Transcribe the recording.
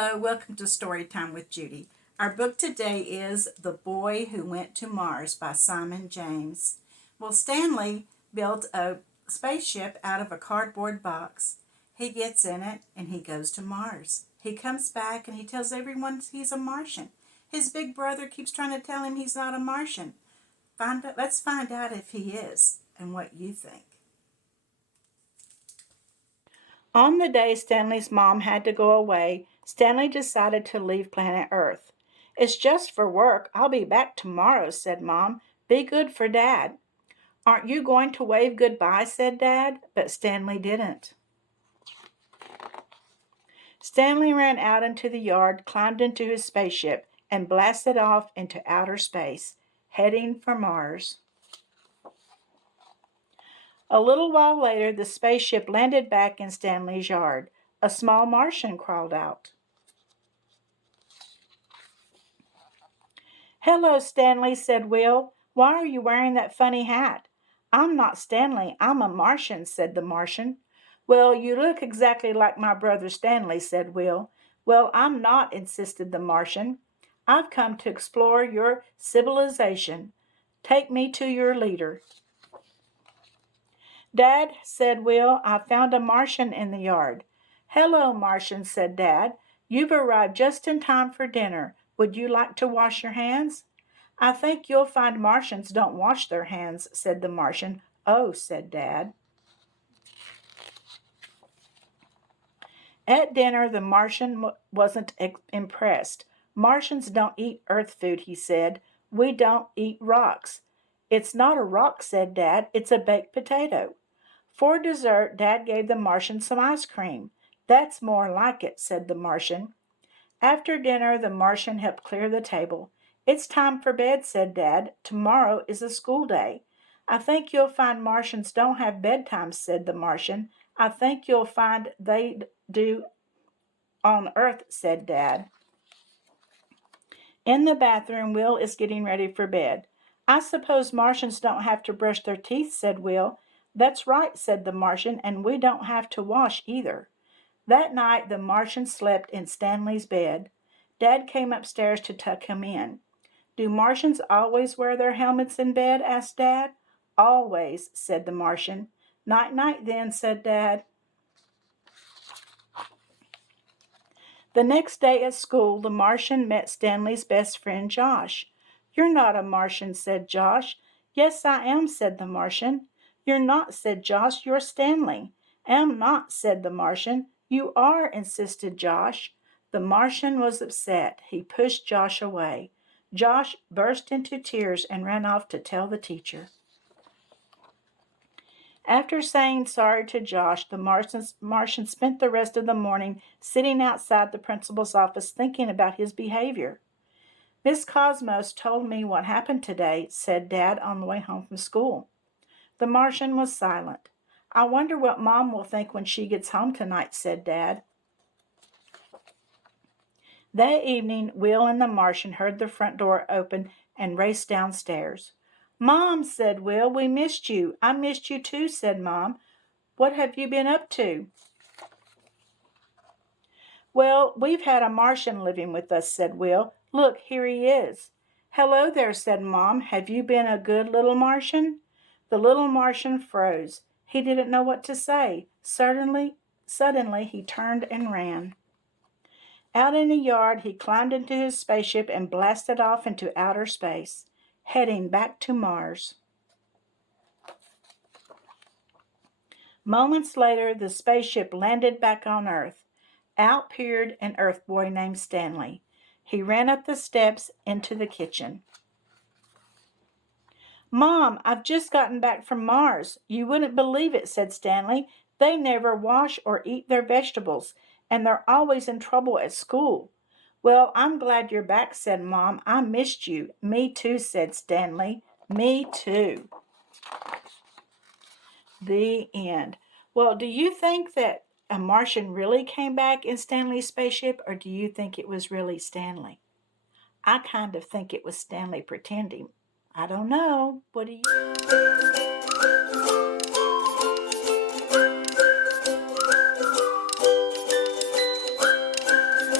Hello, welcome to Storytime with Judy. Our book today is The Boy Who Went to Mars by Simon James. Well, Stanley built a spaceship out of a cardboard box. He gets in it and he goes to Mars. He comes back and he tells everyone he's a Martian. His big brother keeps trying to tell him he's not a Martian. Let's find out if he is and what you think. On the day Stanley's mom had to go away, Stanley decided to leave planet Earth. "It's just for work. I'll be back tomorrow," said Mom. "Be good for Dad." "Aren't you going to wave goodbye?" said Dad, but Stanley didn't. Stanley ran out into the yard, climbed into his spaceship, and blasted off into outer space, heading for Mars. A little while later, the spaceship landed back in Stanley's yard. A small Martian crawled out. "Hello, Stanley," said Will. "Why are you wearing that funny hat?" "I'm not Stanley. I'm a Martian," said the Martian. "Well, you look exactly like my brother Stanley," said Will. "Well, I'm not," insisted the Martian. "I've come to explore your civilization. Take me to your leader." "Dad," said Will, "I found a Martian in the yard." "Hello, Martian," said Dad. "You've arrived just in time for dinner. Would you like to wash your hands?" "I think you'll find Martians don't wash their hands," said the Martian. "Oh," said Dad. At dinner, the Martian wasn't impressed. "Martians don't eat Earth food," he said. "We don't eat rocks." "It's not a rock," said Dad. "It's a baked potato." For dessert, Dad gave the Martian some ice cream. "That's more like it," said the Martian. After dinner, the Martian helped clear the table. "It's time for bed," said Dad. "Tomorrow is a school day." "I think you'll find Martians don't have bedtimes," said the Martian. "I think you'll find they do on Earth," said Dad. In the bathroom, Will is getting ready for bed. "I suppose Martians don't have to brush their teeth," said Will. "That's right," said the Martian, "and we don't have to wash either." That night, the Martian slept in Stanley's bed. Dad came upstairs to tuck him in. "Do Martians always wear their helmets in bed?" asked Dad. "Always," said the Martian. "Night-night then," said Dad. The next day at school, the Martian met Stanley's best friend, Josh. "You're not a Martian," said Josh. "Yes, I am," said the Martian. "You're not," said Josh. "You're Stanley." "Am not," said the Martian. "You are," insisted Josh. The Martian was upset. He pushed Josh away. Josh burst into tears and ran off to tell the teacher. After saying sorry to Josh, the Martian spent the rest of the morning sitting outside the principal's office thinking about his behavior. "Miss Cosmos told me what happened today," said Dad on the way home from school. The Martian was silent. "I wonder what Mom will think when she gets home tonight," said Dad. That evening, Will and the Martian heard the front door open and raced downstairs. "Mom," said Will, "we missed you." "I missed you too," said Mom. "What have you been up to?" "Well, we've had a Martian living with us," said Will. "Look, here he is." "Hello there," said Mom. "Have you been a good little Martian?" The little Martian froze. He didn't know what to say. Suddenly he turned and ran. Out in the yard, he climbed into his spaceship and blasted off into outer space, heading back to Mars. Moments later, the spaceship landed back on Earth. Out peered an Earth boy named Stanley. He ran up the steps into the kitchen. "Mom, I've just gotten back from Mars. You wouldn't believe it," said Stanley. "They never wash or eat their vegetables, and they're always in trouble at school." "Well, I'm glad you're back," said Mom. "I missed you." "Me too," said Stanley. "Me too." The end. Well, do you think that a Martian really came back in Stanley's spaceship, or do you think it was really Stanley? I kind of think it was Stanley pretending. I don't know. What do you